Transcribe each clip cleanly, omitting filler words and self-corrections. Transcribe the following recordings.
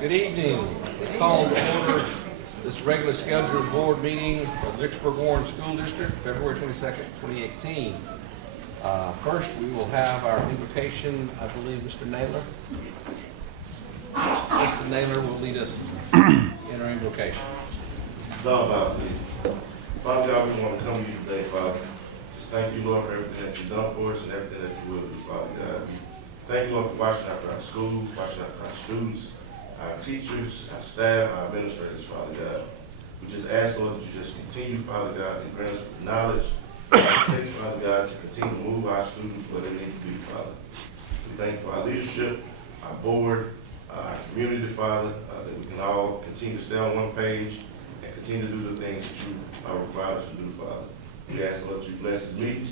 Good evening. Call to order this regular scheduled board meeting of Vicksburg Warren School District, February 22nd, 2018. First, we will have our invocation. I believe Mr. Naylor. Mr. Naylor will lead us in our invocation. It's all about me. Father God, we want to come to you today, Father. Just thank you, Lord, for everything that you've done for us and everything that you will do, Father God. Thank you, Lord, for watching after our schools, watching after our students, our teachers, our staff, our administrators, Father God. We just ask, Lord, that you just continue, Father God, to grant us with knowledge, take, Father God, to continue to move our students where they need to be, Father. We thank you for our leadership, our board, our community, Father, that we can all continue to stay on one page and continue to do the things that you require us to do, Father. We ask, Lord, that you bless me.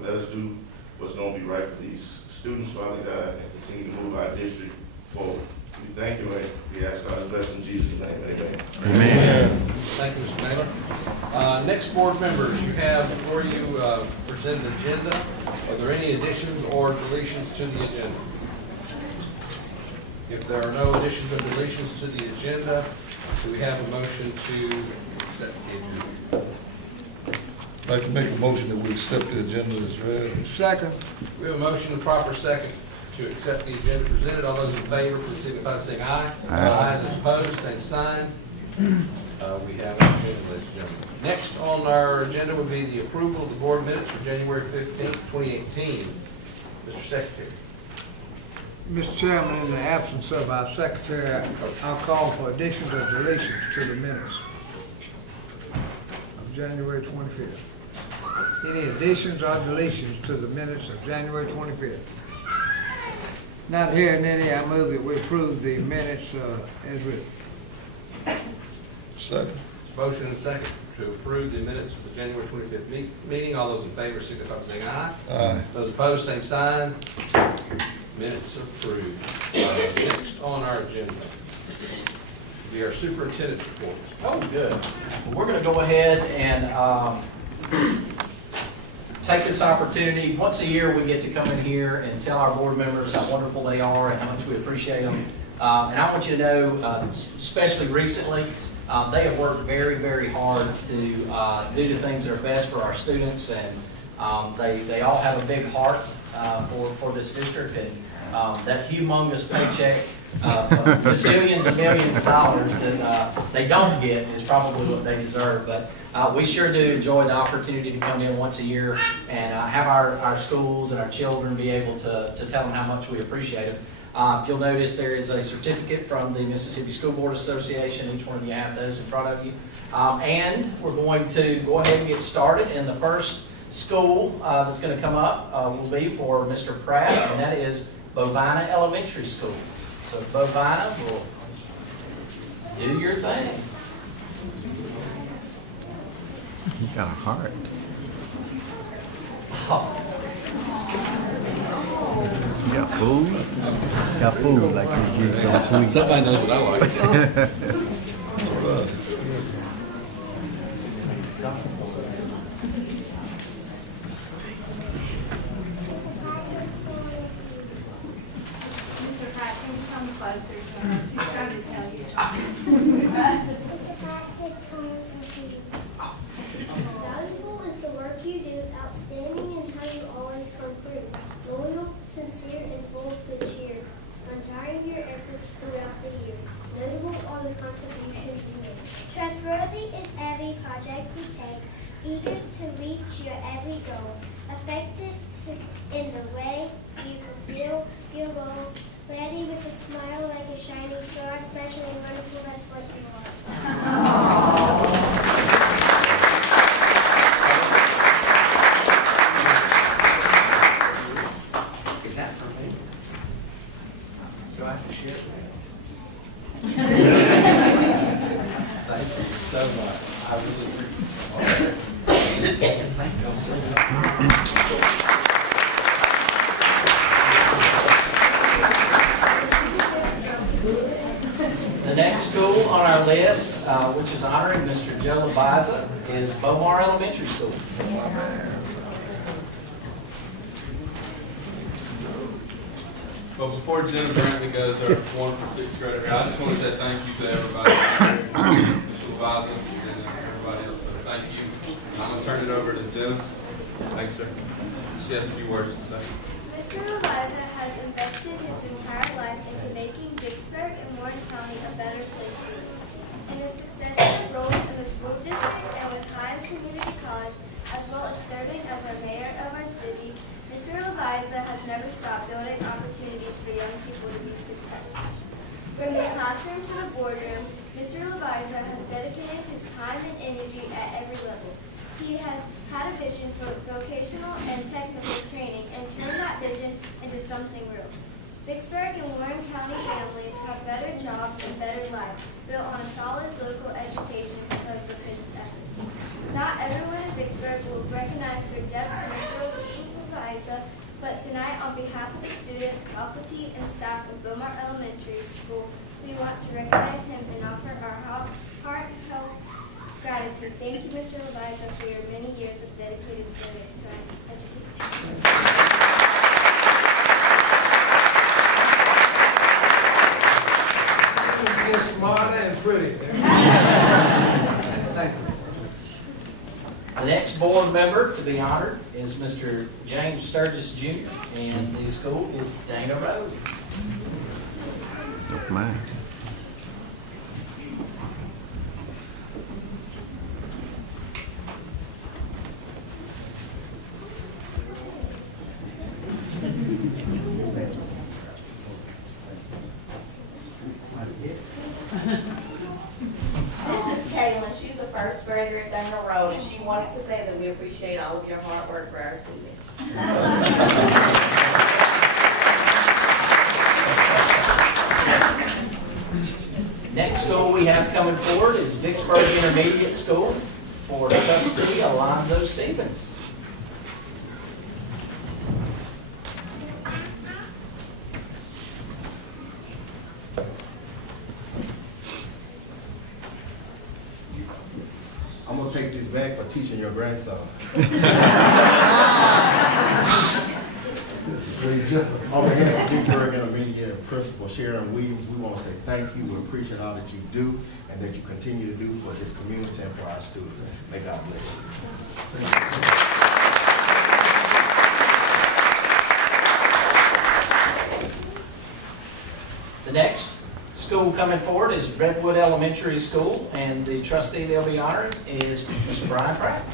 Let us do what's going to be right for these students, Father God, and continue to move our district forward. We thank you, and we ask God to bless in Jesus' name. Amen. Amen. Thank you, Mr. Naylor. Next board members, you have before you presented agenda. Are there any additions or deletions to the agenda? If there are no additions or deletions to the agenda, do we have a motion to accept the agenda? I'd like to make a motion that we accept the agenda as read. Second. We have a motion and proper second to accept the agenda presented. All those in favor, please signify by saying aye. Aye. Those opposed, same sign. We have an agenda, ladies and gentlemen. Next on our agenda would be the approval of the board minutes for January 15th, 2018. Mr. Secretary. Mr. Chairman, in the absence of our secretary, I'll call for additions or deletions to the minutes of January 25th. Any additions or deletions to the minutes of January 25th? Not hearing any, I move that we approve the minutes as written. Second. Motion and second to approve the minutes of the January 25th meeting. All those in favor signify by saying aye. Aye. Those opposed, same sign. Minutes approved. Next on our agenda will be our superintendent's report. Oh, good. Well, we're going to go ahead and take this opportunity. Once a year, we get to come in here and tell our board members how wonderful they are and how much we appreciate them. And I want you to know, especially recently, they have worked very, very hard to do the things that are best for our students, and they all have a big heart for this district, and that humongous paycheck of gazillions and millions of dollars that they don't get is probably what they deserve. But we sure do enjoy the opportunity to come in once a year and have our schools and our children be able to tell them how much we appreciate them. If you'll notice, there is a certificate from the Mississippi School Board Association. Each one of you have those in front of you. And we're going to go ahead and get started. And the first school that's going to come up will be for Mr. Pratt, and that is Bovina Elementary School. So Bovina will do your thing. You got a heart. Oh. You got food? You got food like you do so sweet. Somebody knows what I like. Mr. Pratt, can you come closer to her? She's trying to tell you. Valuable is the work you do, outstanding in how you always come through. Loyal, sincere, and full of good cheer. Untiring of your efforts throughout the year. Notable are the contributions you make. Trustworthy is every project you take, eager to reach your every goal, effective in the way you fulfill your role, ready with a smile like a shining star, special and wonderful, that's what you are. Is that for me? Do I have to share? Thank you so much. I really appreciate it. The next school on our list, which is honoring Mr. Joe Leviza, is Beaumar Elementary School. Well, before Jenna Brantley goes, our wonderful sixth grader, I just want to say thank you to everybody, Mr. Leviza and everybody else. So thank you. I'm going to turn it over to Jenna. Thanks, sir. She has a few words to say. Mr. Leviza has invested his entire life into making Vicksburg and Warren County a better place to live. In his successive roles in the school district and with Hines Community College, as well as serving as our mayor of our city, Mr. Leviza has never stopped building opportunities for young people to be successful. From the classroom to the boardroom, Mr. Leviza has dedicated his time and energy at every level. He has had a vision for vocational and technical training and turned that vision into something real. Vicksburg and Warren County families have better jobs and better lives, built on a solid local education because of his efforts. Not everyone in Vicksburg will recognize their debt to Mr. Leviza, but tonight, on behalf of the students, faculty, and staff of Beaumont Elementary School, we want to recognize him and offer our heartfelt gratitude. Thank you, Mr. Leviza, for your many years of dedicated service to our education. She's smart and pretty. Thank you. The next board member to be honored is Mr. James Sturgis Jr., and the school is Dana Road. Man. This is Kaylin. She's the first grader at Dana Road, and she wanted to say that we appreciate all of your hard work for our students. Next school we have coming forward is Vicksburg Intermediate School for trustee Alonzo Stevens. I'm gonna take this back for teaching your grandson. Great job. On behalf of Vicksburg Intermediate Principal Sharon Williams, we want to say thank you. We appreciate all that you do and that you continue to do for this community and for our students. May God bless you. The next school coming forward is Redwood Elementary School, and the trustee they'll be honoring is Mr. Brian Pratt.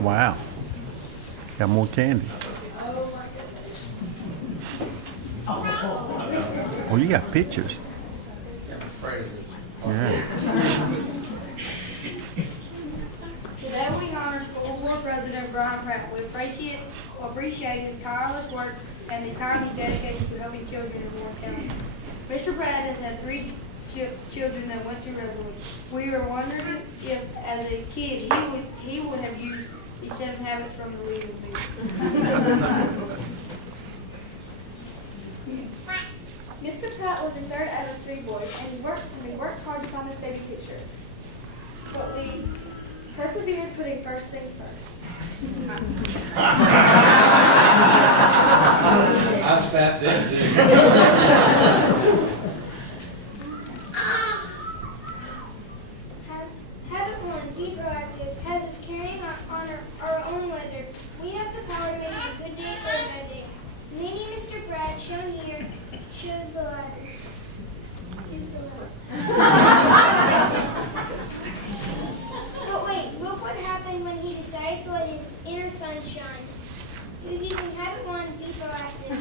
Wow. Got more candy. Oh, you got pictures. Yeah. Today we honor School Board President Brian Pratt. We appreciate his tireless work and the time he dedicated to helping children in Warren County. Mr. Pratt has had 3 children that went to Redwood. We were wondering if, as a kid, he would have used the 7 habits from the leading book. Mr. Pratt was the third out of 3 boys, and we worked hard to find his baby picture. But we persevered, putting first things first. I spat that, dude. Habit 1, be proactive, has us carrying on our own weather. We have the power to make a good day or a bad day. Meeting Mr. Pratt, shown here, shows the ladder. But wait, look what happened when he decided to let his inner sun shine. He was using habit 1, be proactive.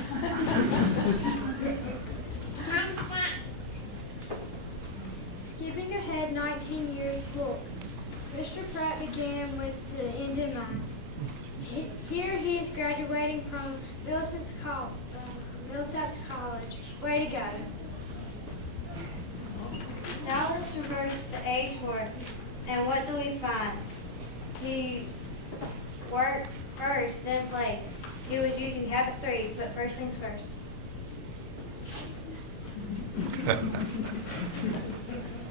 Skipping ahead 19 years, look. Mr. Pratt began with the end in mind. Here he is graduating from Millsaps College. Way to go. Now let's reverse the age work. And what do we find? He worked first, then played. He was using habit 3, but first things first. In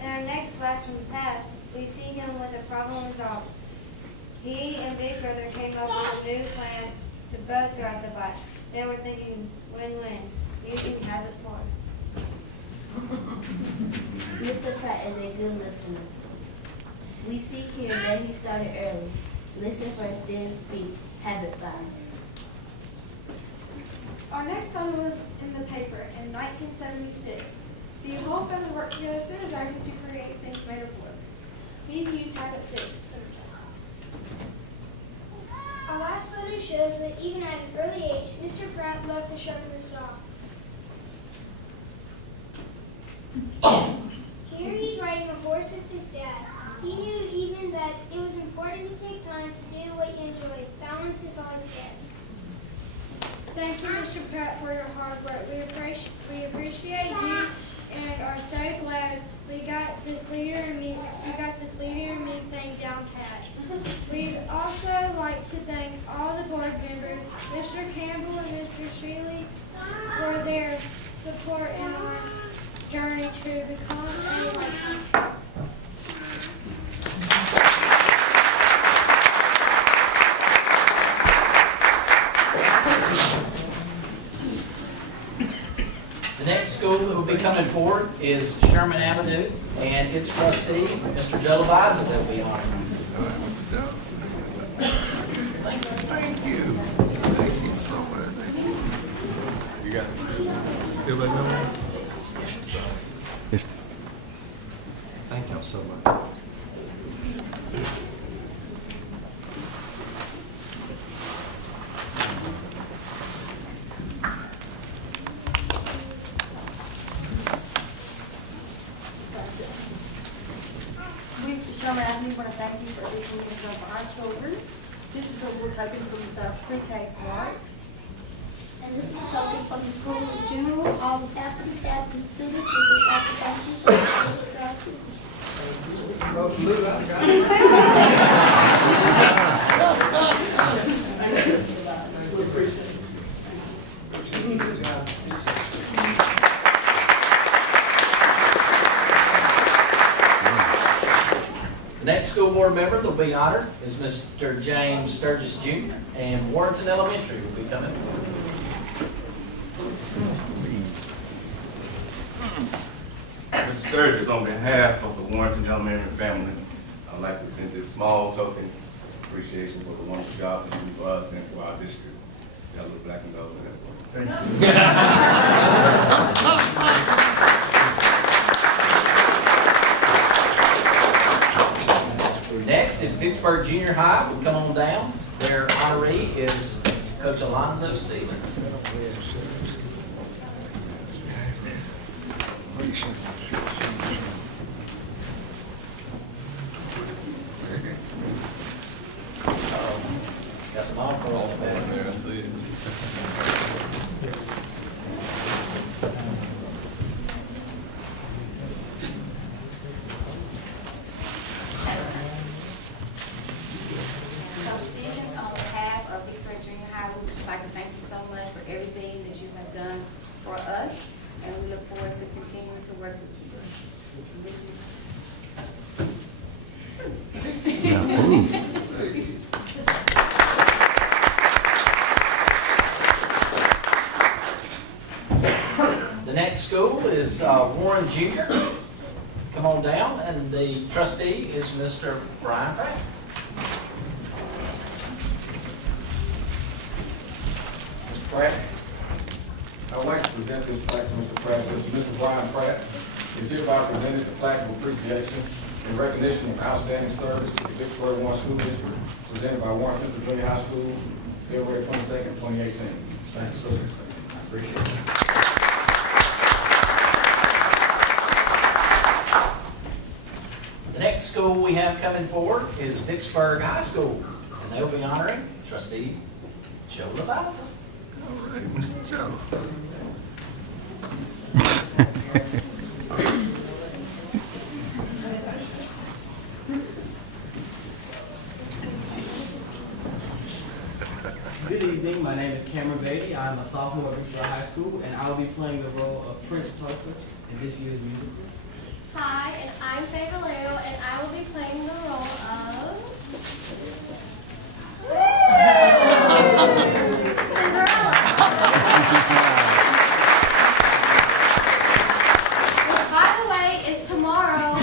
our next class from the past, we see him with a problem resolved. He and Big Brother came up with a new plan to both ride the bike. They were thinking win-win. You can have it for him. Mr. Pratt is a good listener. We see here that he started early. Listen first, then speak. Habit 5. Our next time was in the paper in 1976. The whole family worked together synergizing to create things made of wood. We used habit 6, synergize. Our last photo shows that even at an early age, Mr. Pratt loved to sharpen the saw. Here he's riding a horse with his dad. He knew even that it was important to take time to do what you enjoy. Balance is always best. Thank you, Mr. Pratt, for your hard work. We appreciate you and are so glad we got this leader and me thing down pat. We'd also like to thank all the board members, Mr. Campbell and Mr. Shealy, for their support in our journey to become a life. The next school that will be coming forward is Sherman Avenue, and its trustee, Mr. Joe Leviza, that will be honored. Thank you. Thank you so much. Thank you. You got it. Everybody know that? Thank y'all so much. We at Sherman Avenue want to thank you for being here for our children. This is a little token from the pre-K part. And this is a token from the school in general. All the faculty, staff, and students would just like to thank you for your service to our schools. The next school board member that will be honored is Mr. James Sturgis Jr., and Warrenton Elementary will be coming. Mr. Sturgis, on behalf of the Warrenton Elementary family, I'd like to send this small token of appreciation for the wonderful job that you do for us and for our district. Got a little black and gold in that one. Thank you. Next is Vicksburg Junior High. We'll come on down. Their honoree is Coach Alonzo Stevens. Got some encore on the back there. I see it. So Stevens, on behalf of Vicksburg Junior High, we would just like to thank you so much for everything that you have done for us, and we look forward to continuing to work with you. This is. The next school is Warren Jr. Come on down, and the trustee is Mr. Brian Pratt. Mr. Pratt, I would like to present this plaque to Mr. Pratt. Says Mr. Brian Pratt is hereby presented the plaque of appreciation in recognition of outstanding service to the Vicksburg 1 School District, presented by Warren Central Junior High School, February 22nd, 2018. Thank you so much. I appreciate it. The next school we have coming forward is Vicksburg High School, and they'll be honoring trustee Joe Leviza. All right, Mr. Joe. Good evening. My name is Cameron Beatty. I I'm a sophomore at Vicksburg High School, and I will be playing the role of Prince Tulsa in this year's musical. Hi, and I'm Faye Valero, and I will be playing the role of Cinderella. Which, by the way, is tomorrow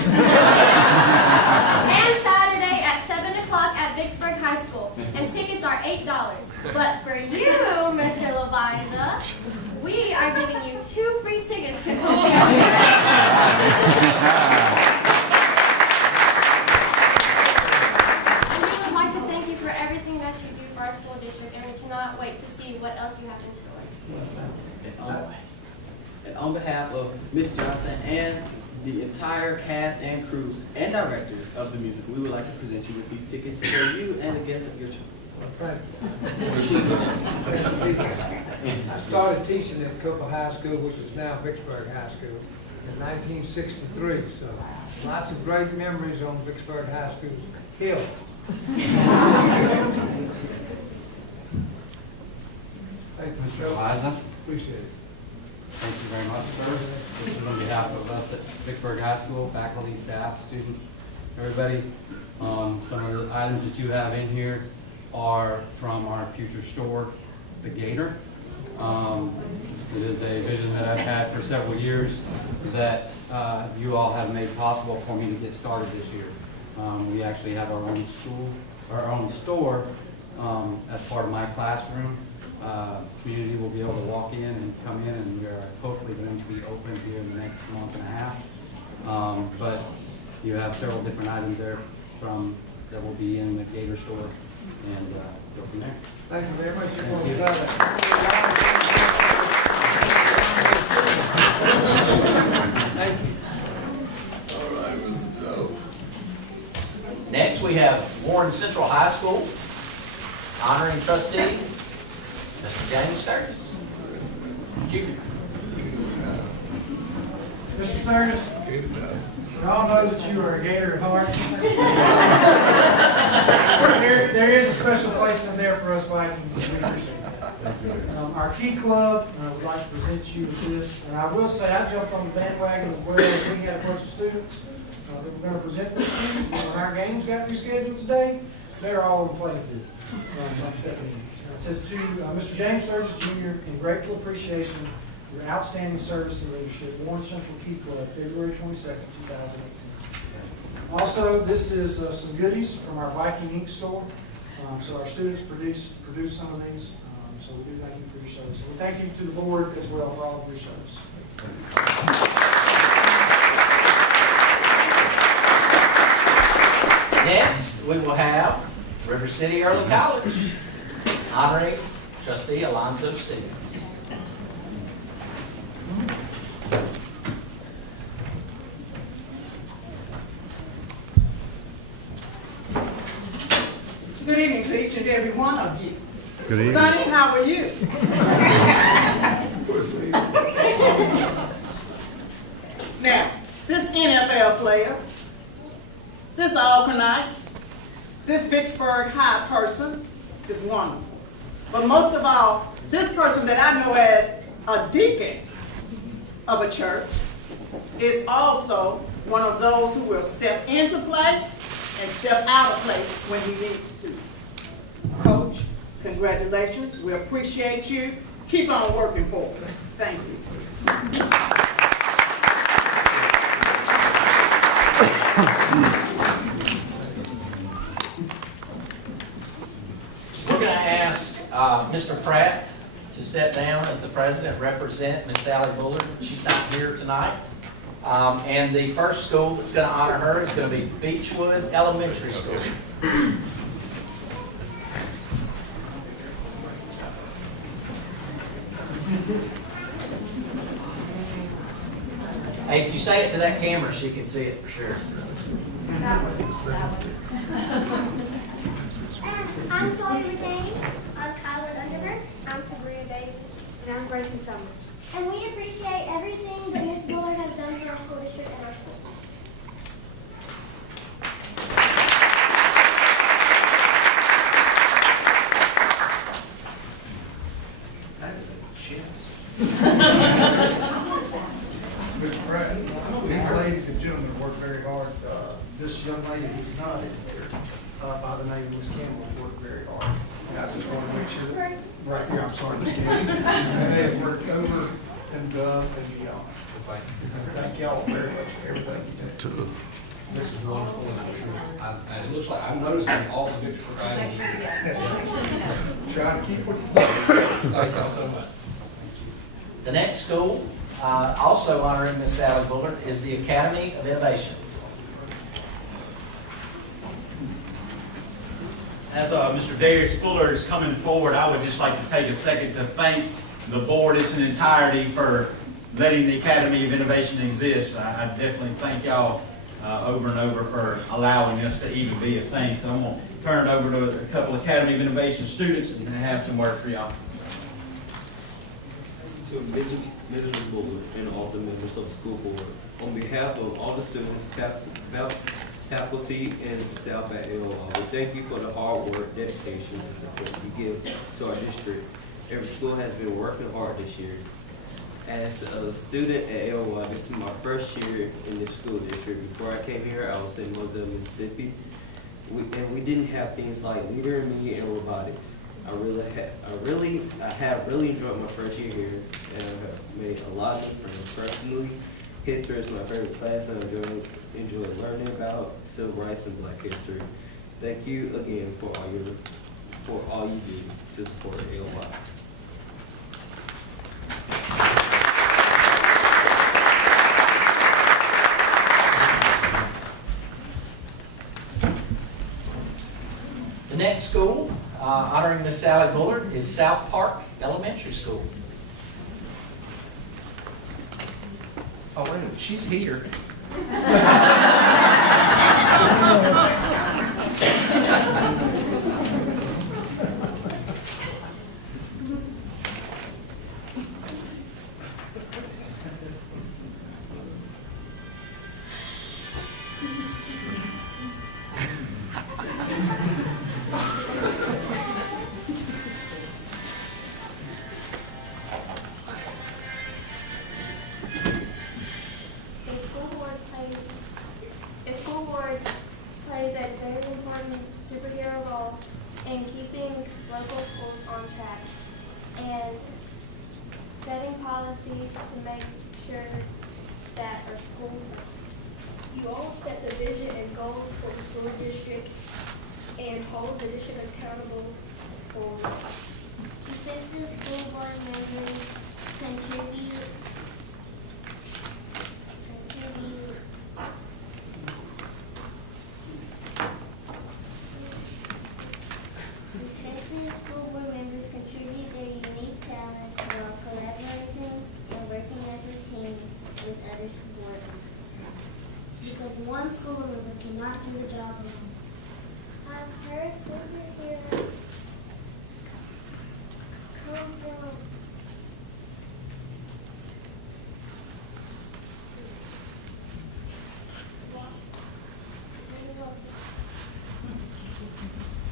and Saturday at 7 o'clock at Vicksburg High School, and tickets are $8. But for you, Mr. Leviza, we are giving you 2 free tickets to the show. And we would like to thank you for everything that you do for our school district, and we cannot wait to see what else you have in store. And on behalf of Ms. Johnson and the entire cast and crew and directors of the musical, we would like to present you with these tickets for you and a guest of your choice. I started teaching at Cooper High School, which is now Vicksburg High School, in 1963. So lots of great memories on Vicksburg High School's hill. Thank you, Mr. Eliza. Appreciate it. Thank you very much, sir. This is on behalf of us at Vicksburg High School, faculty, staff, students, everybody. Some of the items that you have in here are from our future store, the Gator. It is a vision that I've had for several years that you all have made possible for me to get started this year. We actually have our own school, our own store as part of my classroom. Community will be able to walk in and come in, and we are hopefully going to be open here in the next month and a half. But you have several different items there that will be in the Gator store, and go from there. Thank you very much. Thank you. Thank you. All right, Mr. Joe. Next, we have Warren Central High School, honoring trustee, Mr. James Sturgis, Junior. Mr. Sturgis, we all know that you are a Gator at heart. there is a special place in there for us Vikings, and we appreciate that. Our Key Club would like to present you with this. And I will say, I jumped on the bandwagon as well. We had a bunch of students that were going to present this to you. When our games got rescheduled today, they're all in play field. It says to Mr. James Sturgis, Jr., in grateful appreciation for your outstanding service and leadership, Warren Central Key Club, February 22nd, 2018. Also, this is some goodies from our Viking Ink store. So our students produced some of these. So we do thank you for your service. And we thank you to the board as well for all of your service. Next, we will have River City Early College, honoring trustee Alonzo Stevens. Good evening to each and every one of you. Good evening. Sonny, how are you? Now, this NFL player, this Alcornite, this Vicksburg High person is wonderful. But most of all, this person that I know as a deacon of a church is also one of those who will step into place and step out of place when he needs to. Coach, congratulations. We appreciate you. Keep on working for us. Thank you. We're going to ask Mr. Pratt to step down as the president, represent Miss Sally Bullard. She's not here tonight. And the first school that's going to honor her is going to be Beachwood Elementary School. Hey, if you say it to that camera, she can see it for sure. I'm Sawyer McCain. I'm Kyler Underberg. I'm Tabria Davis. And I'm Bryson Summers. And we appreciate everything that Ms. Bullard has done for our school district and our school. Mr. Pratt, these ladies and gentlemen work very hard. This young lady who's not in here, by the name of Miss Campbell, worked very hard. And I just want to make sure, right here, I'm sorry, Miss Campbell. And they have worked over and done and beyond. Thank y'all very much for everything you do. This is wonderful, and it looks like I'm noticing all the Vicksburg items. Try to keep what you do. Thank y'all so much. The next school, also honoring Miss Sally Bullard, is the Academy of Innovation. As Mr. Darius Fuller is coming forward, I would just like to take a second to thank the board in its entirety for letting the Academy of Innovation exist. I definitely thank y'all over and over for allowing us to even be a thing. So I'm going to turn it over to a couple Academy of Innovation students and have some words for y'all. To Mrs. Bullard and all the members of the school board, on behalf of all the students, faculty, and staff at AOL, we thank you for the hard work, dedication, and support you give to our district. Every school has been working hard this year. As a student at AOL, this is my first year in this school district. Before I came here, I was in Moselle, Mississippi, and we didn't have things like leader and media and robotics. I have really enjoyed my first year here, and I have made a lot of friends. Personally, history is my favorite class, and I enjoy learning about civil rights and Black history. Thank you again for all you do to support AOL. The next school, honoring Miss Sally Bullard, is South Park Elementary School. Oh, wait a minute, she's here. To make sure that our school, you all set the vision and goals for the school district and hold the district accountable for Effective school board members contribute their unique talents while collaborating and working as a team with other board members. Because one school member cannot do the job alone. I've heard superheroes come from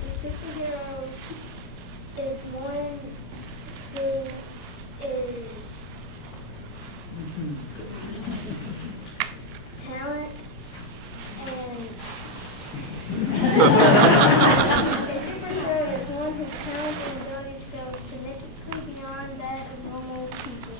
the superhero is one who is talent and a superhero is one whose talent and abilities go significantly beyond that of normal people.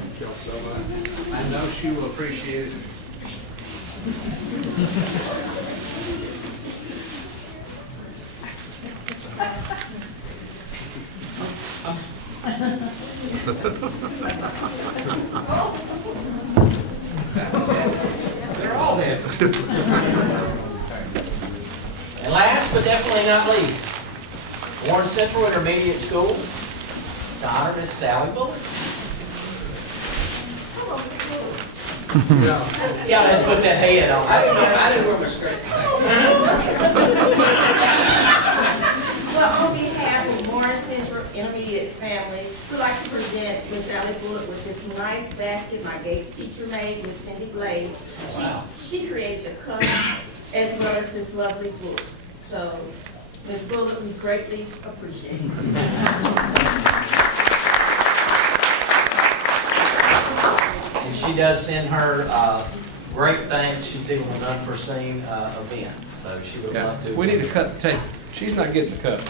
Thank y'all so much. I know she will appreciate it. They're all there. And last but definitely not least, Warren Central Intermediate School, to honor Miss Sally Bullard. Y'all didn't put that head on. I didn't wear my skirt. Well, on behalf of Warren Central Intermediate family, we'd like to present Miss Sally Bullock with this nice basket my Gates teacher made, Miss Cindy Blade. She created the cup as us this lovely book. So, Ms. Bullock, we greatly appreciate it. And she does send her great thanks. She's dealing with an unforeseen event, so she would love to. We need to cut the tape. She's not getting the cut.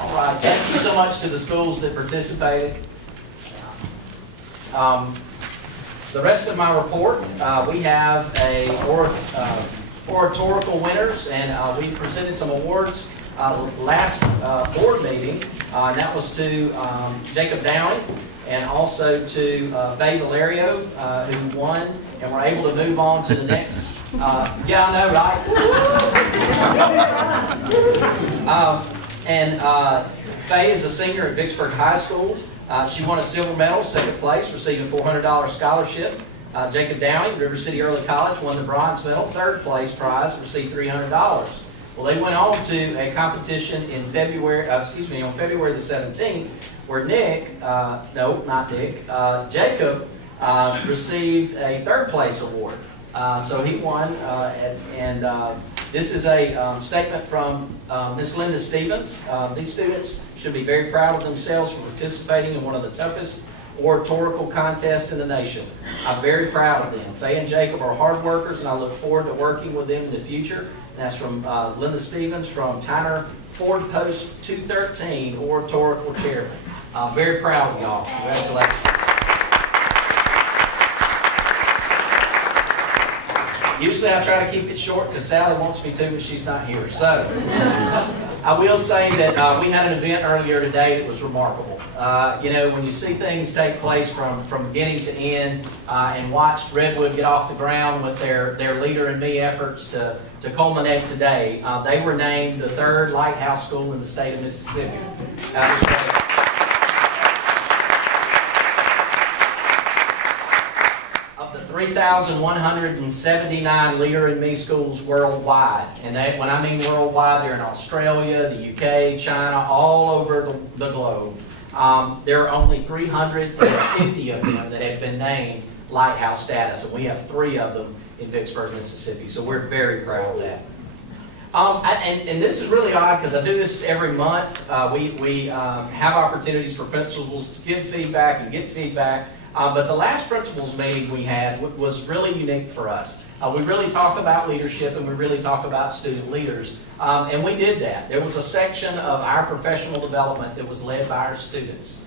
All right, thank you so much to the schools that participated. The rest of my report, we have a oratorical winners, and we presented some awards last board meeting. And that was to Jacob Downey and also to Faye Valerio, who won, and were able to move on to the next. Yeah, I know, right? Faye is a senior at Vicksburg High School. She won a silver medal, second place, receiving a $400 scholarship. Jacob Downey, River City Early College, won the bronze medal, third place prize, received $300. Well, they went on to a competition in February, on February the 17th, where Jacob received a third place award. So he won, and this is a statement from Miss Linda Stevens. These students should be very proud of themselves for participating in one of the toughest oratorical contests in the nation. I'm very proud of them. Faye and Jacob are hard workers, and I look forward to working with them in the future. And that's from Linda Stevens from Tyner Ford Post 213, oratorical chairman. Very proud of y'all. Congratulations. Usually I try to keep it short because Sally wants me to, but she's not here. So I will say that we had an event earlier today that was remarkable. When you see things take place from beginning to end, and watched Redwood get off the ground with their Leader in Me efforts to culminate today, they were named the 3rd lighthouse school in the state of Mississippi. That was great. Of the 3,179 Leader in Me schools worldwide, and when I mean worldwide, they're in Australia, the UK, China, all over the globe. There are only 350 of them that have been named lighthouse status, and we have 3 of them in Vicksburg, Mississippi. So we're very proud of that. And this is really odd because I do this every month. We have opportunities for principals to give feedback and get feedback. But the last principals meeting we had was really unique for us. We really talk about leadership, and we really talk about student leaders. And we did that. There was a section of our professional development that was led by our students,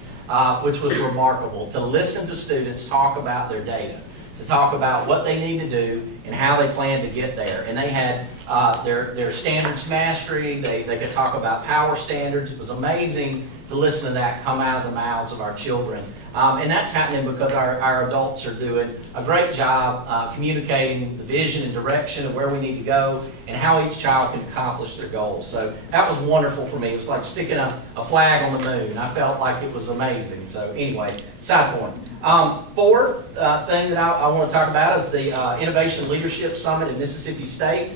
which was remarkable, to listen to students talk about their data, to talk about what they need to do and how they plan to get there. And they had their standards mastery. They could talk about power standards. It was amazing to listen to that come out of the mouths of our children. And that's happening because our adults are doing a great job communicating the vision and direction of where we need to go and how each child can accomplish their goals. So that was wonderful for me. It was like sticking a flag on the moon. I felt like it was amazing. So anyway, side point. Fourth thing that I want to talk about is the Innovation Leadership Summit in Mississippi State.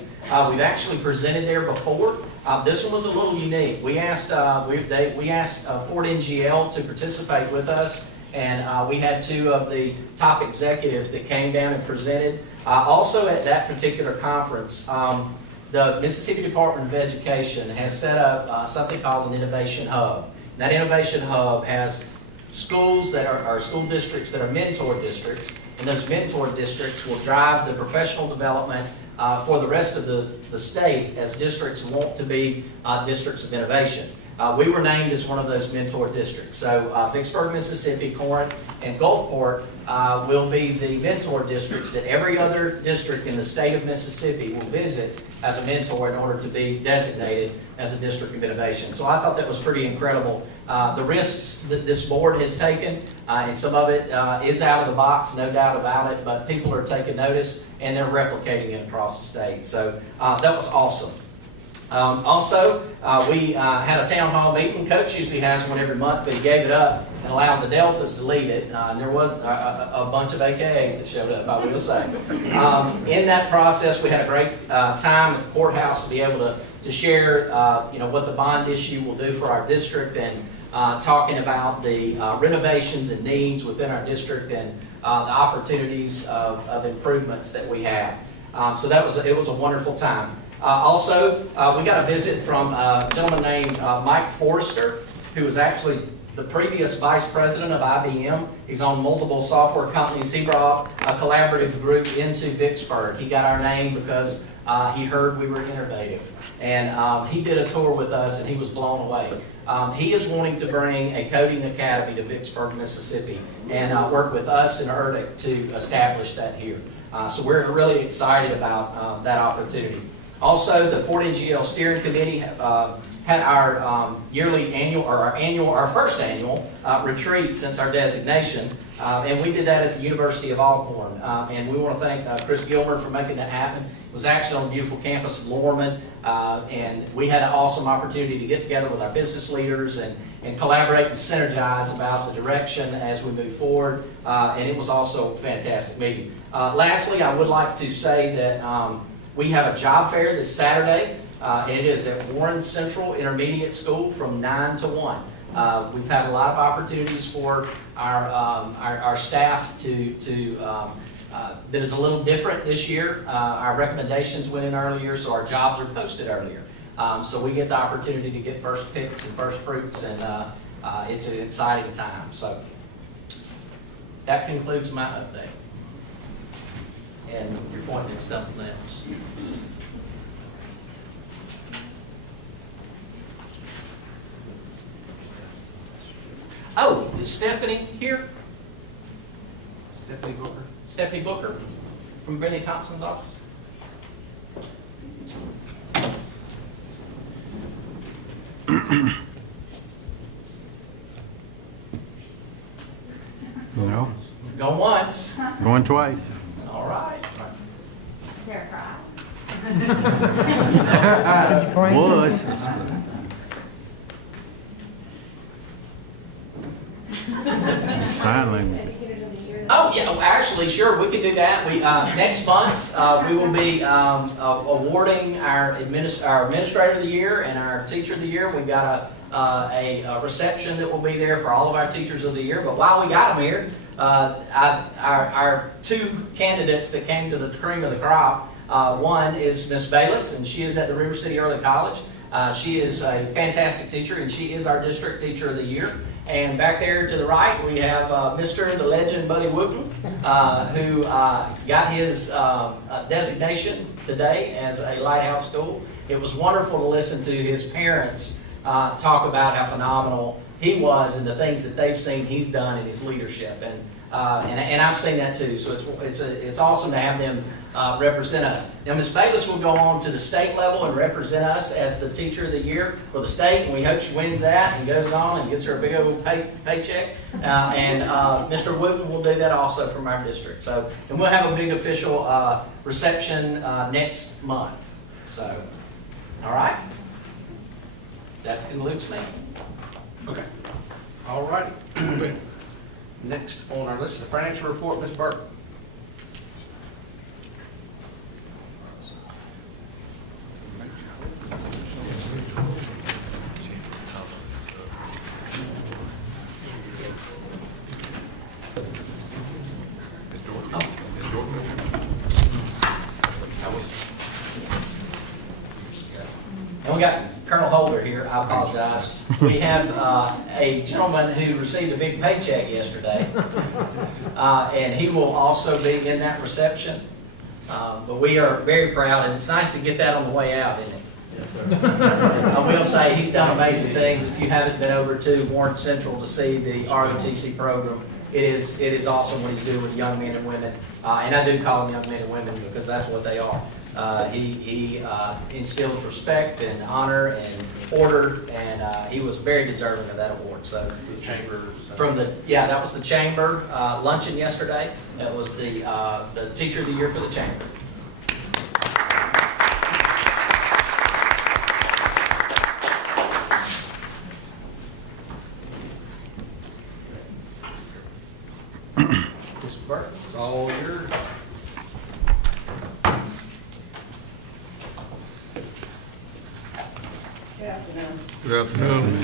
We've actually presented there before. This one was a little unique. We asked Ford NGL to participate with us, and we had 2 of the top executives that came down and presented. Also at that particular conference, the Mississippi Department of Education has set up something called an Innovation Hub. And that Innovation Hub has schools that are school districts that are mentor districts, and those mentor districts will drive the professional development for the rest of the state as districts want to be districts of innovation. We were named as one of those mentor districts. So Vicksburg, Mississippi, Corinth, and Gulfport will be the mentor districts that every other district in the state of Mississippi will visit as a mentor in order to be designated as a district of innovation. So I thought that was pretty incredible. The risks that this board has taken, and some of it is out of the box, no doubt about it, but people are taking notice and they're replicating it across the state. So that was awesome. Also, we had a town hall meeting. Coach usually has one every month, but he gave it up and allowed the Deltas to lead it. And there was a bunch of AKAs that showed up, I will say. In that process, we had a great time at the courthouse to be able to share what the bond issue will do for our district, and talking about the renovations and needs within our district, and the opportunities of improvements that we have. So it was a wonderful time. Also, we got a visit from a gentleman named Mike Forrester, who was actually the previous vice president of IBM. He's on multiple software companies. He brought a collaborative group into Vicksburg. He got our name because he heard we were innovative. And he did a tour with us, and he was blown away. He is wanting to bring a coding academy to Vicksburg, Mississippi, and work with us and ERDIC to establish that here. So we're really excited about that opportunity. Also, the Fort NGL Steering Committee had our our first annual retreat since our designation, and we did that at the University of Alcorn. And we want to thank Chris Gilmer for making that happen. It was actually on the beautiful campus of Lorman, and we had an awesome opportunity to get together with our business leaders and collaborate and synergize about the direction as we move forward, and it was also a fantastic meeting. Lastly, I would like to say that we have a job fair this Saturday, and it is at Warren Central Intermediate School from 9 to 1. We've had a lot of opportunities for our staff that is a little different this year. Our recommendations went in earlier, so our jobs are posted earlier. So we get the opportunity to get first picks and first fruits, and it's an exciting time. So that concludes my update. And you're pointing at something else. Oh, is Stephanie here? Stephanie Booker from Benny Thompson's office. No. Going once. Going twice. All right. They're Was. Sign language. Oh yeah, well, actually, sure, we can do that. We next month we will be awarding our administrator of the year and our teacher of the year. We've got a reception that will be there for all of our teachers of the year. But while we got them here, our two candidates that came to the cream of the crop. One is Miss Bayless, and she is at the River City Early College. She is a fantastic teacher, and she is our district teacher of the year. And back there to the right, we have Mr. the Legend Buddy Wooten, who got his designation today as a Lighthouse School. It was wonderful to listen to his parents talk about how phenomenal he was and the things that they've seen he's done in his leadership. And I've seen that too. So it's awesome to have them represent us. Now, Ms. Bayless will go on to the state level and represent us as the Teacher of the Year for the state, and we hope she wins that and goes on and gets her a big old paycheck. And Mr. Wooten will do that also from our district. So, and we'll have a big official reception next month. So, all right. That concludes me. Okay. All righty. Next on our list is the financial report, Ms. Burke. And we got Colonel Holder here. I apologize. We have a gentleman who received a big paycheck yesterday, and he will also be in that reception. But we are very proud, and it's nice to get that on the way out, isn't it? I will say he's done amazing things. If you haven't been over to Warren Central to see the ROTC program, it is awesome what he's doing with young men and women. And I do call them young men and women because that's what they are. He instills respect and honor and order, and he was very deserving of that award. So The chamber. that was the chamber luncheon yesterday. That was the Teacher of the Year for the chamber. Mr. Burke, it's all yours. Good afternoon. Good afternoon.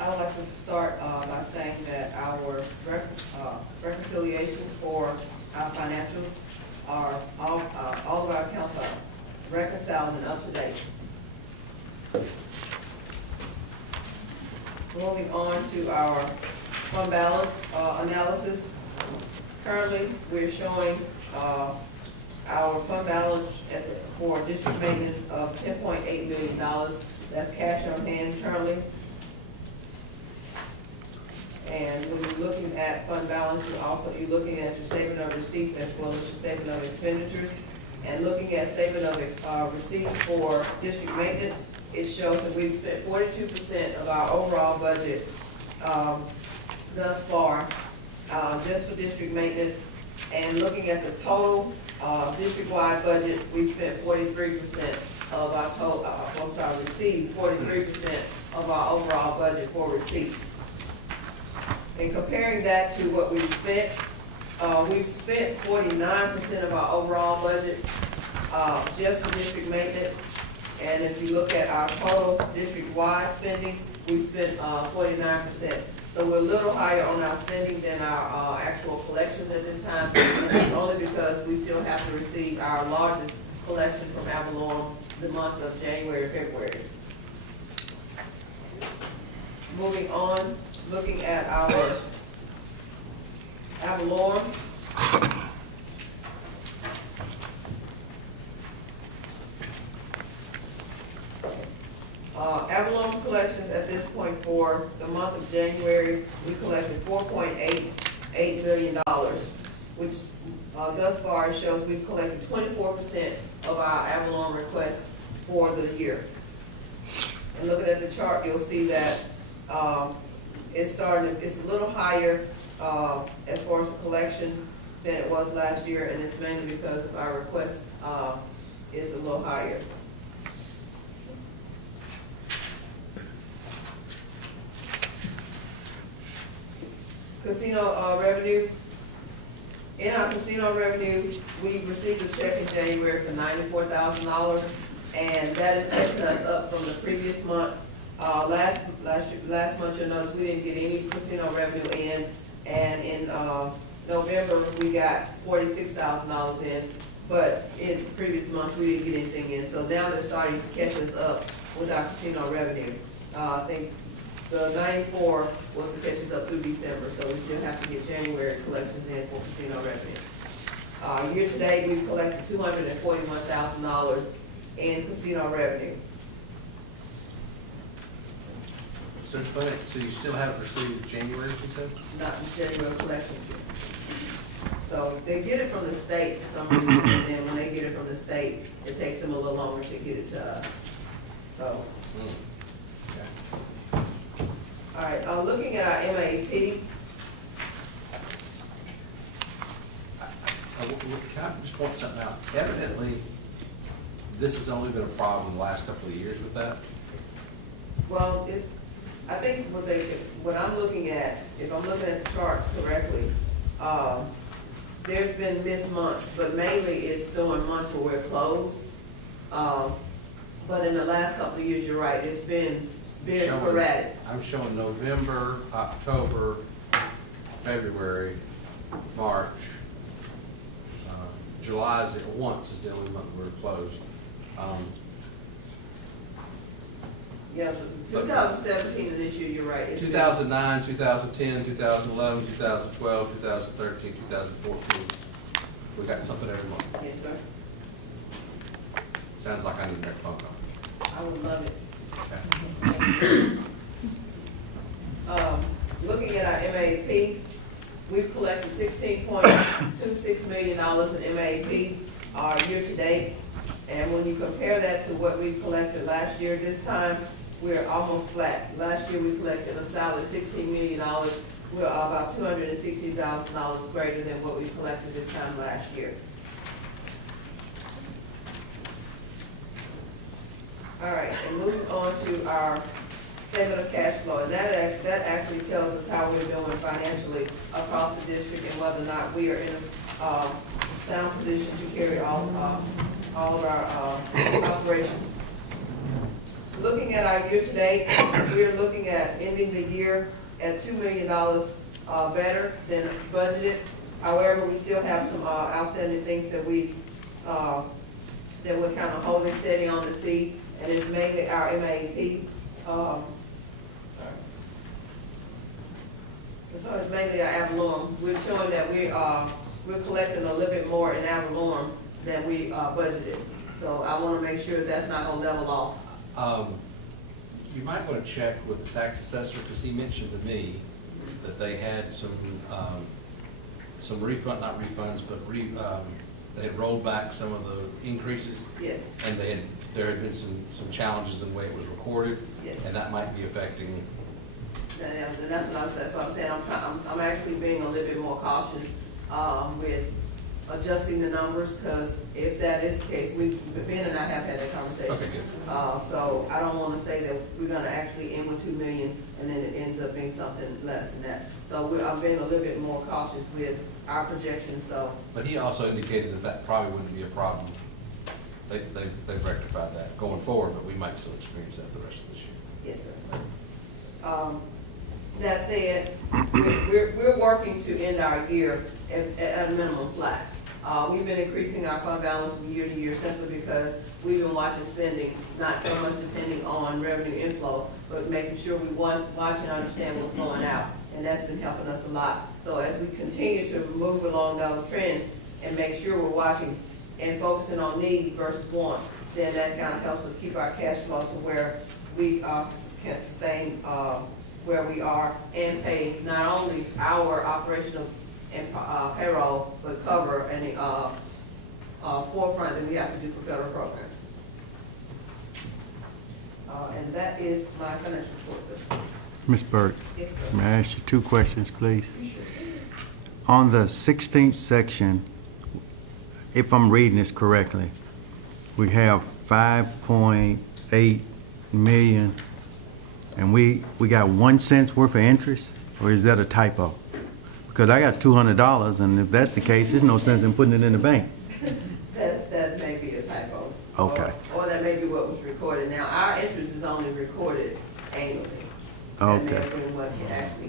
I would like to reconciliations for our financials are, all of our accounts are reconciled and up to date. Moving on to our fund balance analysis. Currently, we're showing our fund balance for district maintenance of $10.8 million. That's cash on hand currently. And when you're looking at fund balance, you're looking at your statement of receipts as well as your statement of expenditures. And looking at statement of receipts for district maintenance, it shows that we've spent 42% of our overall budget thus far, just for district maintenance. And looking at the total district-wide budget, we spent 43% of our total, received 43% of our overall budget for receipts. And comparing that to what we've spent 49% of our overall budget just for district maintenance. And if you look at our total district-wide spending, we've spent 49%. So we're a little higher on our spending than our actual collections at this time, only because we still have to receive our largest collection from Avalon the month of January, February. Moving on, looking at our Avalon. Avalon collections at this point for the month of January, we collected $4.88 million, which thus far shows we've collected 24% of our Avalon requests for the year. And looking at the chart, you'll see that it's a little higher as far as the collection than it was last year, and it's mainly because of our requests is a little higher. Casino revenue. In our casino revenue, we received a check in January for $94,000, and that is catching us up from the previous months. Last month, you'll notice we didn't get any casino revenue in, and in November, we got $46,000 in, but in previous months, we didn't get anything in. So now they're starting to catch us up with our casino revenue. I think the 94 was to catch us up through December, so we still have to get January collections in for casino revenue. Year to date, we've collected $241,000 in casino revenue. So you still haven't received January, you said? Not the January collections yet. So they get it from the state for some reason, and then when they get it from the state, it takes them a little longer to get it to us. So. All right, looking at our MAP. Can I just point something out? Evidently, this has only been a problem the last couple of years with that. Well, I think what I'm looking at, if I'm looking at the charts correctly, there's been missed months, but mainly it's during months where we're closed. But in the last couple of years, you're right, it's been very sporadic. I'm showing November, October, February, March. July is the only month we're closed. Yeah, 2017 and this year, you're right. 2009, 2010, 2011, 2012, 2013, 2014. We got something every month. Yes, sir. Sounds like I need that phone call. I would love it. Okay. Looking at our MAP, we've collected $16.26 million in MAP year to date. And when you compare that to what we collected last year, this time we're almost flat. Last year we collected a solid $16 million. We're about $260,000 greater than what we collected this time last year. All right, and moving on to our statement of cash flow, and that actually tells us how we're doing financially across the district and whether or not we are in a sound position to carry all of our operations. Looking at our year-to-date, we are looking at ending the year at $2 million better than budgeted. However, we still have some outstanding things that we're kind of holding steady on to see, and it's mainly our MAP. So it's mainly our ad valorem. We're showing that we're collecting a little bit more in ad valorem than we budgeted. So I want to make sure that's not going to level off. You might want to check with the tax assessor, because he mentioned to me that they had some refund, not refunds, but they had rolled back some of the increases. Yes. And there had been some challenges in the way it was recorded. Yes. And that might be affecting. And that's what I'm saying. I'm actually being a little bit more cautious with adjusting the numbers, because if that is the case, Ben and I have had that conversation. Okay, good. So I don't want to say that we're going to actually end with $2 million and then it ends up being something less than that. So I'm being a little bit more cautious with our projections. So. But he also indicated that probably wouldn't be a problem. They've rectified that going forward, but we might still experience that the rest of this year. Yes, sir. That said, we're working to end our year at a minimum flat. We've been increasing our fund balance from year to year simply because we've been watching spending, not so much depending on revenue inflow, but making sure we watch and understand what's going out. And that's been helping us a lot. So as we continue to move along those trends and make sure we're watching and focusing on need versus want, then that kind of helps us keep our cash flow to where we can sustain where we are and pay not only our operational and payroll, but cover any forefront that we have to do for federal programs. And that is my financial report this week. Ms. Burke, Yes, sir. may I ask you 2 questions, please? On the 16th section, if I'm reading this correctly, we have 5.8 million, and we got 1 cent worth of interest, or is that a typo? Because I got $200, and if that's the case, there's no sense in putting it in the bank. That may be a typo. Okay. Or that may be what was recorded. Now, our interest is only recorded annually. Okay. That may have been what actually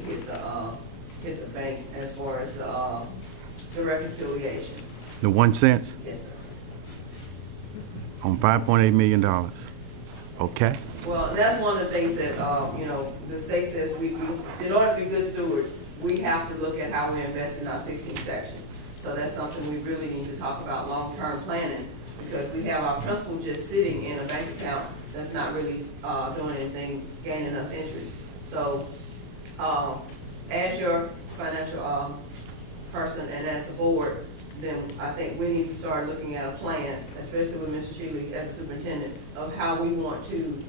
hit the bank as far as the reconciliation. The 1 cent Yes, sir. on $5.8 million. Okay. Well, and that's one of the things that, the state says we, in order to be good stewards, we have to look at how we invest in our 16th section. So that's something we really need to talk about long-term planning, because we have our principal just sitting in a bank account that's not really doing anything, gaining us interest. So as your financial person and as a board, then I think we need to start looking at a plan, especially with Mr. Shealy as a superintendent, of how we want to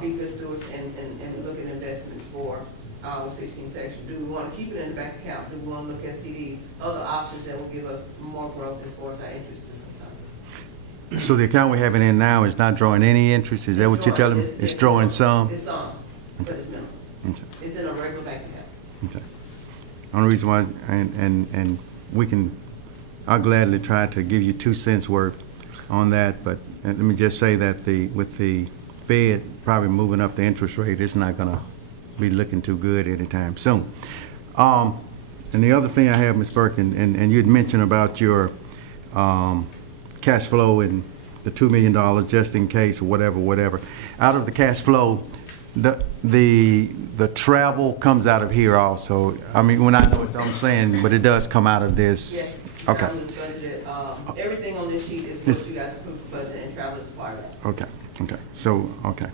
be good stewards and look at investments for our 16th section. Do we want to keep it in the bank account? Do we want to look at CDs, other options that will give us more growth as far as our interest is concerned? So the account we have it in now is not drawing any interest? Is that what you're telling me? It's drawing some? It's some, but it's minimal. Okay. It's in a regular bank account. Okay. Only reason why, and we can, I'll gladly try to give you 2 cents worth on that, but let me just say that with the Fed probably moving up the interest rate, it's not gonna be looking too good anytime soon. And the other thing I have, Ms. Burke, and you'd mentioned about your cash flow and the $2 million just in case or whatever. Out of the cash flow, the travel comes out of here also. I mean, when I know what I'm saying, but it does come out of this. Yes. Okay. Travel is budgeted. Everything on this sheet is what you guys approved for budget, and travel is part of it. Okay. So, okay.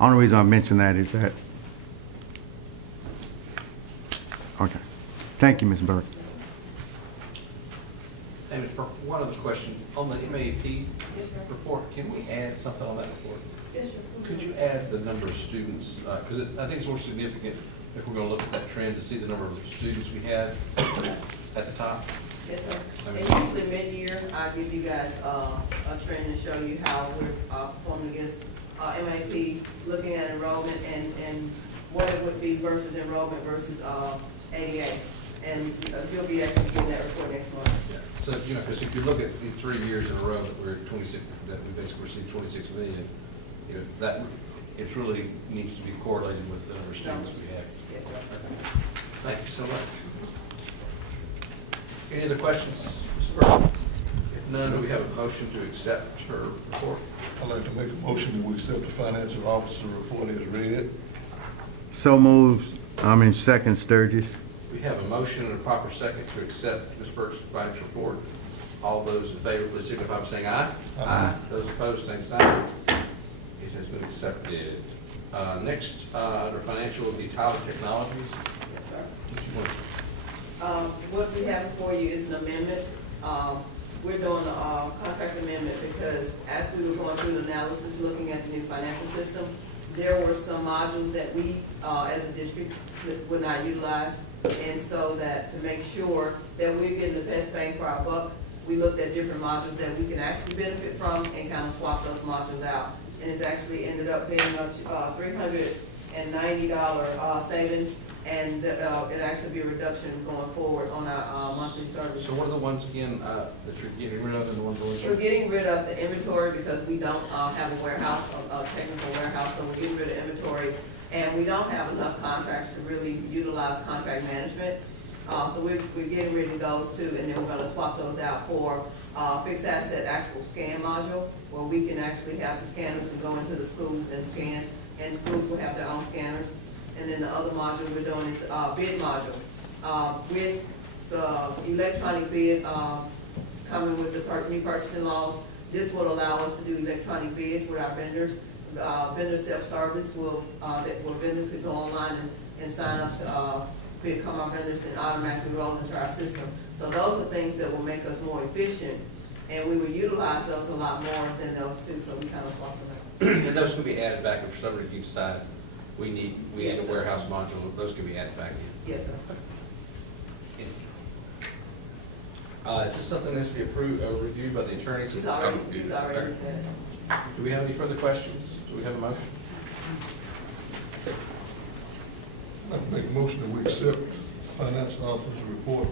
Only reason I mention that is that. Okay. Thank you, Ms. Burke. Hey, Ms. Burke, one other question. On the MAP Yes, sir. report, can we add something on that report? Yes, sir. Could you add the number of students? Because I think it's more significant if we're going to look at that trend to see the number of students we had at the top. Yes, sir. And usually mid-year, I give you guys a trend and show you how we're performing against MAP, looking at enrollment and what it would be versus enrollment versus ADA. And you'll be actually getting that report next month. Yeah. So, because if you look at the 3 years in a row that we're at 26, that we basically received 26 million, that it really needs to be correlated with the number of students we have. Yes, sir. Thank you so much. Any other questions, Mr. Burke? If none, do we have a motion to accept her report? I'd like to make a motion that we accept the financial officer report as read. So moved, second, Sturgis. We have a motion and a proper second to accept Ms. Burke's financial report. All those in favor, please signify by saying aye. Aye. Those opposed, same sign. It has been accepted. Next, under financial will be Tyler Technologies. Yes, sir. What we have before you is an amendment. We're doing a contract amendment because as we were going through the analysis, looking at the new financial system, there were some modules that we, as a district, would not utilize. And so that to make sure that we're getting the best bang for our buck, we looked at different modules that we can actually benefit from and kind of swap those modules out. And it's actually ended up being a $390 savings, and it'll actually be a reduction going forward on our monthly service. So what are the ones again that you're getting rid of and the ones going We're getting rid of the inventory because we don't have a warehouse, a technical warehouse, so we're getting rid of inventory. And we don't have enough contracts to really utilize contract management. So we're getting rid of those too, and then we're gonna swap those out for fixed asset actual scan module, where we can actually have the scanners and go into the schools and scan, and schools will have their own scanners. And then the other module we're doing is bid module. With the electronic bid coming with the new purchasing laws, this will allow us to do electronic bids with our vendors. Vendor self-service will, where vendors could go online and sign up to become our vendors and automatically roll into our system. So those are things that will make us more efficient, and we will utilize those a lot more than those two, so we kind of swap them out. And those can be added back if for some reason you decide we need Yes, a sir. warehouse module, those can be added back in. Yes, sir. Is this something that's to be approved or reviewed by the attorneys? He's already did that. Do we have any further questions? Do we have a motion? I'd like to make a motion that we accept financial officer's report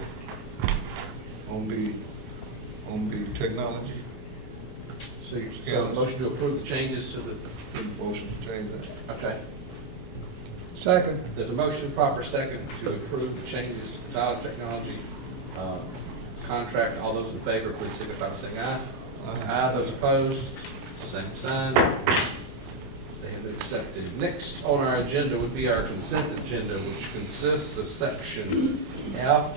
on the technology. So motion to approve the changes to the. Motion to change that. Okay. Second. There's a motion, proper second, to approve the changes to the Tyler Technology contract. All those in favor, please signify by saying aye. Aye. Those opposed, same sign. They have been accepted. Next on our agenda would be our consent agenda, which consists of sections F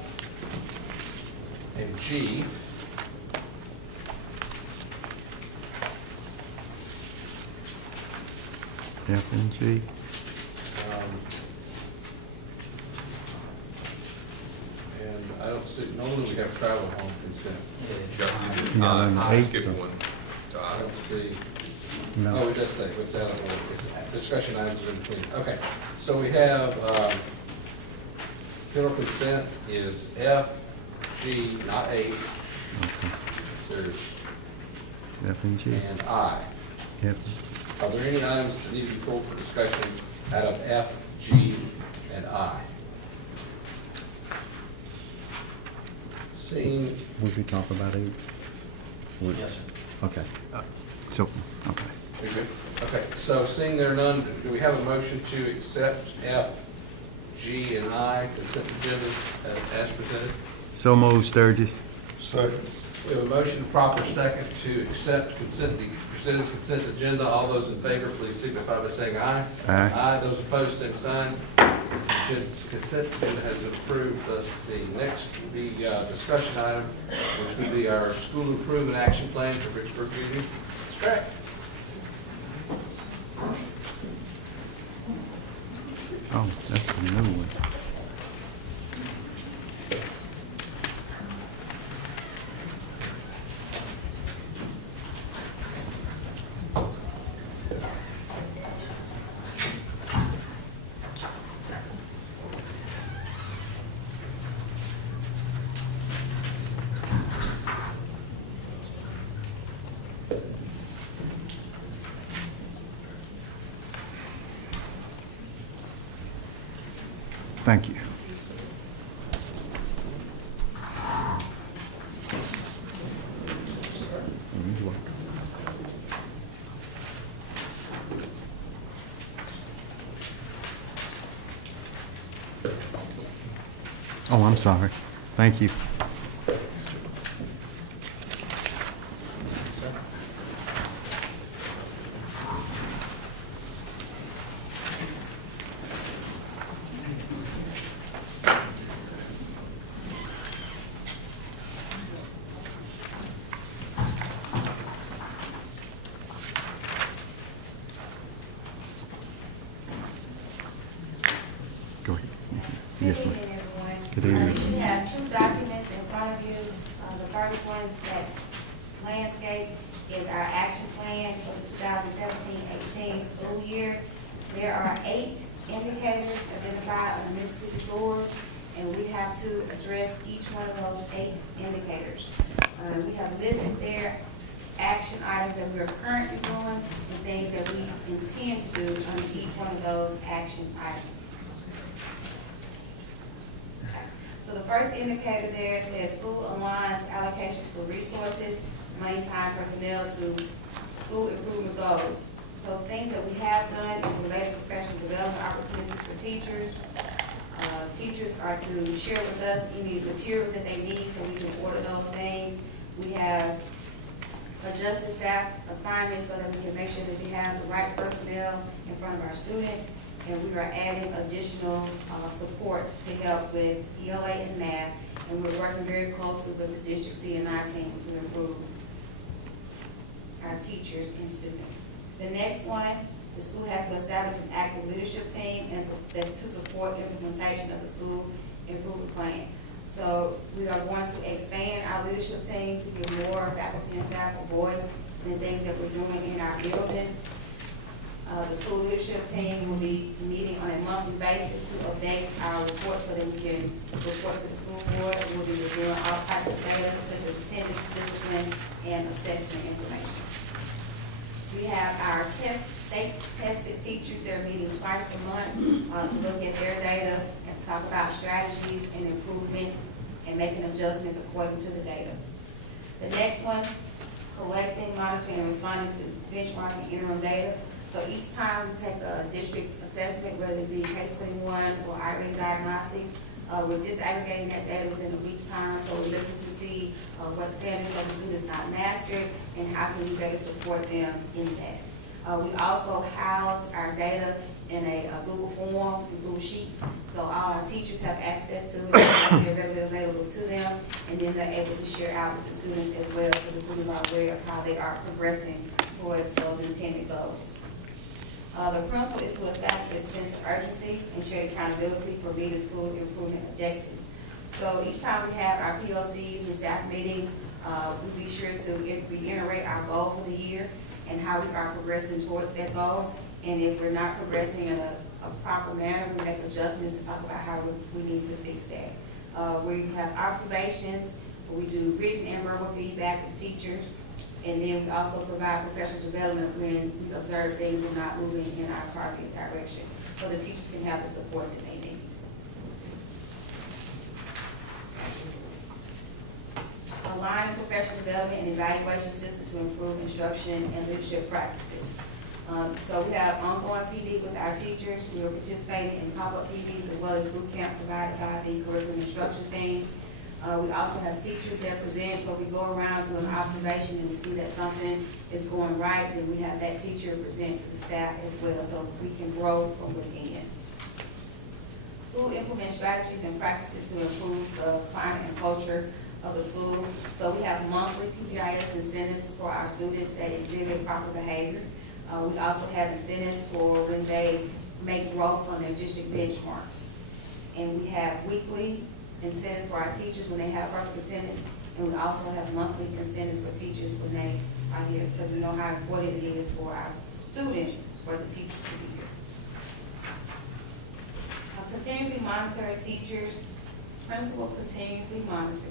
and G. F and G. And I don't see, normally we have travel on consent. I skipped one. I don't see. No. Oh, it does say, it's out of order. It's discussion items in between. Okay, so we have, general consent is F, G, not H. Okay. There's, F and G. and I. F. Are there any items that need to be pulled for discussion out of F, G, and I? Seeing, Would we talk about it? Yes, sir. Okay. So, okay. we good? Okay, so seeing there are none, do we have a motion to accept F, G, and I consent agendas as presented? So moved, Sturgis. Second. We have a motion, proper second, to accept the presented consent agenda. All those in favor, please signify by saying aye. Aye. Aye. Those opposed, same sign. Consent agenda has been approved. Let's see. Next, the discussion item, which would be our school improvement action plan for Vicksburg Junior. That's correct. Oh, that's the new one. Thank you. You're welcome. Oh, I'm sorry. Thank you. Go ahead. Yes, ma'am. Good evening, everyone. Good evening. You should have two documents in front of you. The first one, that's landscape, is our action plan for the 2017-18 school year. There are 8 indicators identified on the Mississippi Source, and we have to address each one of those 8 indicators. We have listed there action items that we're currently doing and things that we intend to do on each one of those action items. So the first indicator there says school aligns allocations for resources, money, time, personnel to school improvement goals. So things that we have done in related professional development opportunities for teachers. Teachers are to share with us any materials that they need so we can order those things. We have adjusted staff assignments so that we can make sure that we have the right personnel in front of our students. And we are adding additional support to help with ELA and math. And we're working very closely with the District C&I team to improve our teachers and students. The next one, the school has to establish an active leadership team and to support implementation of the school improvement plan. So we are going to expand our leadership team to give more faculty and staff a voice in the things that we're doing in our building. The school leadership team will be meeting on a monthly basis to update our reports so that we can report to the school board. We'll be reviewing all types of data such as attendance, discipline, and assessment information. We have our state tested teachers. They're meeting twice a month to look at their data and to talk about strategies and improvements and making adjustments according to the data. The next one, collecting, monitoring, and responding to benchmarking interim data. So each time we take a district assessment, whether it be case 21 or I-rated diagnostics, we're disaggregating that data within a week's time. So we're looking to see what standards have the students not mastered and how can we better support them in that. We also house our data in a Google form, Google Sheets. So all our teachers have access to it, they're readily available to them, and then they're able to share out with the students as well, so the students are aware of how they are progressing towards those intended goals. The principle is to establish a sense of urgency and share accountability for meeting school improvement objectives. So each time we have our PLCs and staff meetings, we be sure to reiterate our goal for the year and how we are progressing towards that goal. And if we're not progressing in a proper manner, we make adjustments and talk about how we need to fix that. We have observations, we do written and verbal feedback from teachers, and then we also provide professional development when we observe things are not moving in our targeted direction, so the teachers can have the support that they need. Aligning professional development and evaluation system to improve instruction and leadership practices. So we have ongoing PD with our teachers. We are participating in pop-up PDs as well as boot camp provided by the curriculum instruction team. We also have teachers that present, so we go around doing observation and we see that something is going right, then we have that teacher present to the staff as well, so we can grow from within. School implement strategies and practices to improve the climate and culture of the school. So we have monthly PBIS incentives for our students that exhibit proper behavior. We also have incentives for when they make growth on their district benchmarks. And we have weekly incentives for our teachers when they have perfect attendance. And we also have monthly incentives for teachers when they are here, because we know how important it is for our students for the teachers to be here. Continuously monitor teachers. Principal continuously monitor.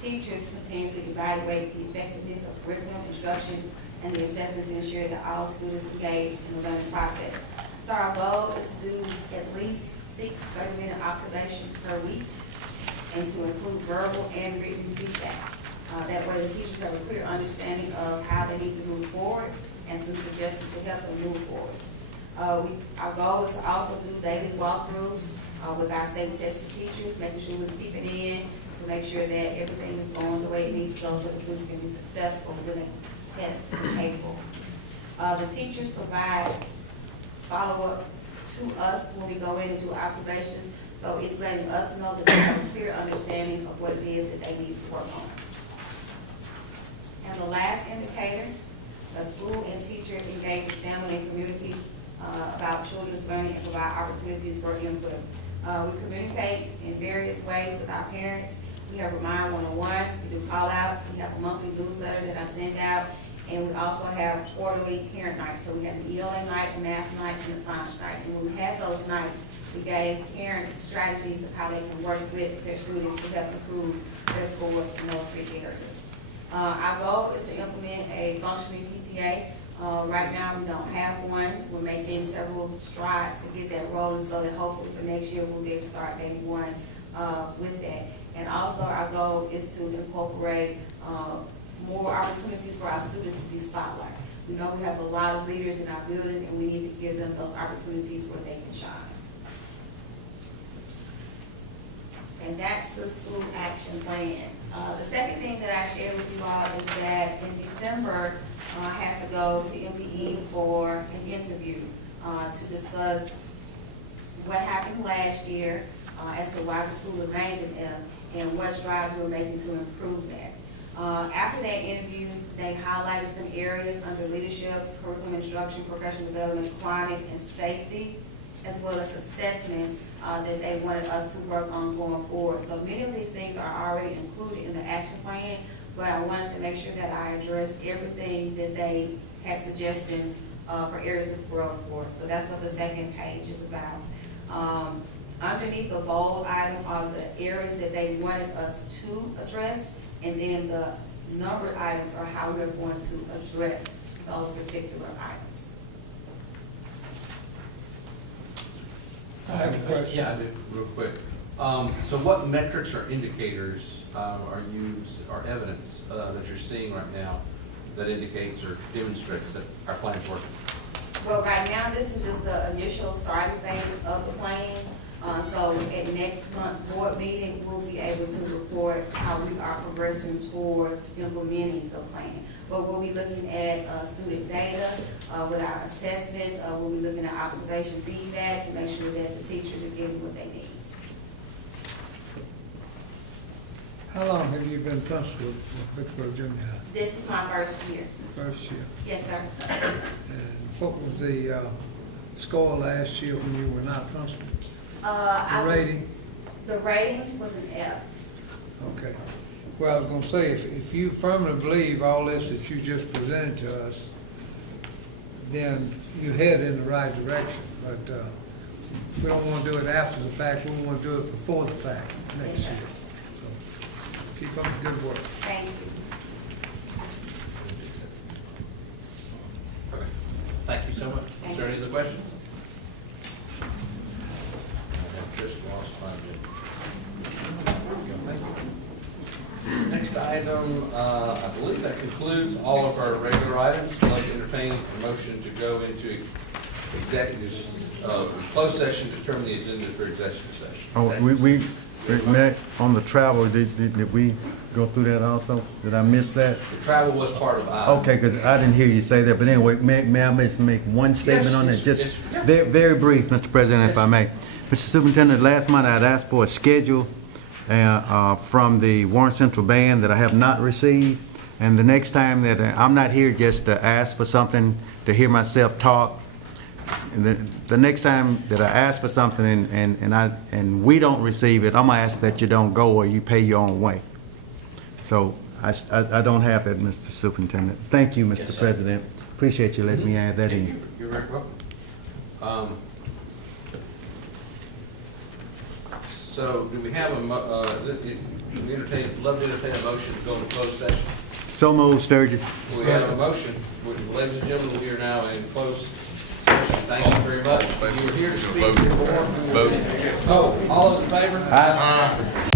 Teachers continuously evaluate the effectiveness of curriculum instruction and the assessment to ensure that all students engage in the learning process. So our goal is to do at least 6 30-minute observations per week and to include verbal and written feedback. That way the teachers have a clear understanding of how they need to move forward and some suggestions to help them move forward. Our goal is to also do daily walkthroughs with our state tested teachers, making sure we're keeping in to make sure that everything is going the way it needs to go so the students can be successful when they test the table. The teachers provide follow-up to us when we go in and do observations, so it's letting us know that they have a clear understanding of what it is that they need to work on. And the last indicator, the school and teacher engages family and communities about children's learning and provide opportunities for input. We communicate in various ways with our parents. We have Remind 101, we do call-outs, we have a monthly newsletter that I send out, and we also have quarterly parent nights. So we have the ELA night, the math night, and the science night. And when we had those nights, we gave parents strategies of how they can work with their students to help improve their scores in those 3 areas. Our goal is to implement a functioning PTA. Right now, we don't have one. We're making several strides to get that rolling so that hopefully for next year, we'll be able to start day one with that. And also, our goal is to incorporate more opportunities for our students to be spotlighted. We know we have a lot of leaders in our building, and we need to give them those opportunities where they can shine. And that's the school action plan. The second thing that I shared with you all is that in December, I had to go to MPE for an interview to discuss what happened last year as to why the school remained in F and what strides we were making to improve that. After that interview, they highlighted some areas under leadership, curriculum instruction, professional development, climate, and safety, as well as assessments that they wanted us to work on going forward. So many of these things are already included in the action plan, but I wanted to make sure that I addressed everything that they had suggestions for areas of growth for. So that's what the second page is about. Underneath the bold item are the areas that they wanted us to address, and then the numbered items are how we're going to address those particular items. I have a question. Yeah, I do, real quick. So what metrics or indicators are evidence that you're seeing right now that indicates or demonstrates that our plan is working? Well, right now, this is just the initial starting phase of the plan. So at next month's board meeting, we'll be able to report how we are progressing towards implementing the plan. But we'll be looking at student data with our assessments. We'll be looking at observation feedback to make sure that the teachers are getting what they need. How long have you been principal at Vicksburg Junior High? This is my first year. First year. Yes, sir. And what was the score last year when you were not principal? The rating? The rating was an F. Okay. Well, I was going to say, if you firmly believe all this that you just presented to us, then you head in the right direction. But we don't want to do it after the fact. We want to do it before the fact next year. So keep up the good work. Thank you. Okay. Thank you so much. Is there any other questions? Just lost my bit. Next item, I believe that concludes all of our regular items. I'd like to entertain a motion to go into executive, closed session to determine the agenda for executive session. Oh, we met on the travel, did we go through that also? Did I miss that? The travel was part of I. Okay, because I didn't hear you say that, but anyway, may I just make one statement on that? Just very brief, Mr. President, if I may. Mr. Superintendent, last month I had asked for a schedule from the Warren Central Band that I have not received. And the next time that I'm not here just to ask for something, to hear myself talk. The next time that I ask for something and we don't receive it, I'm gonna ask that you don't go or you pay your own way. So I don't have that, Mr. Superintendent. Thank you, Mr. President. Appreciate you letting me add that in. You're very welcome. So do we have love to entertain a motion to go into closed session? So moved, Sturgis. We have a motion. Ladies and gentlemen, we are now in closed session. Thank you very much. You were here to speak. Oh, all those in favor? Aye.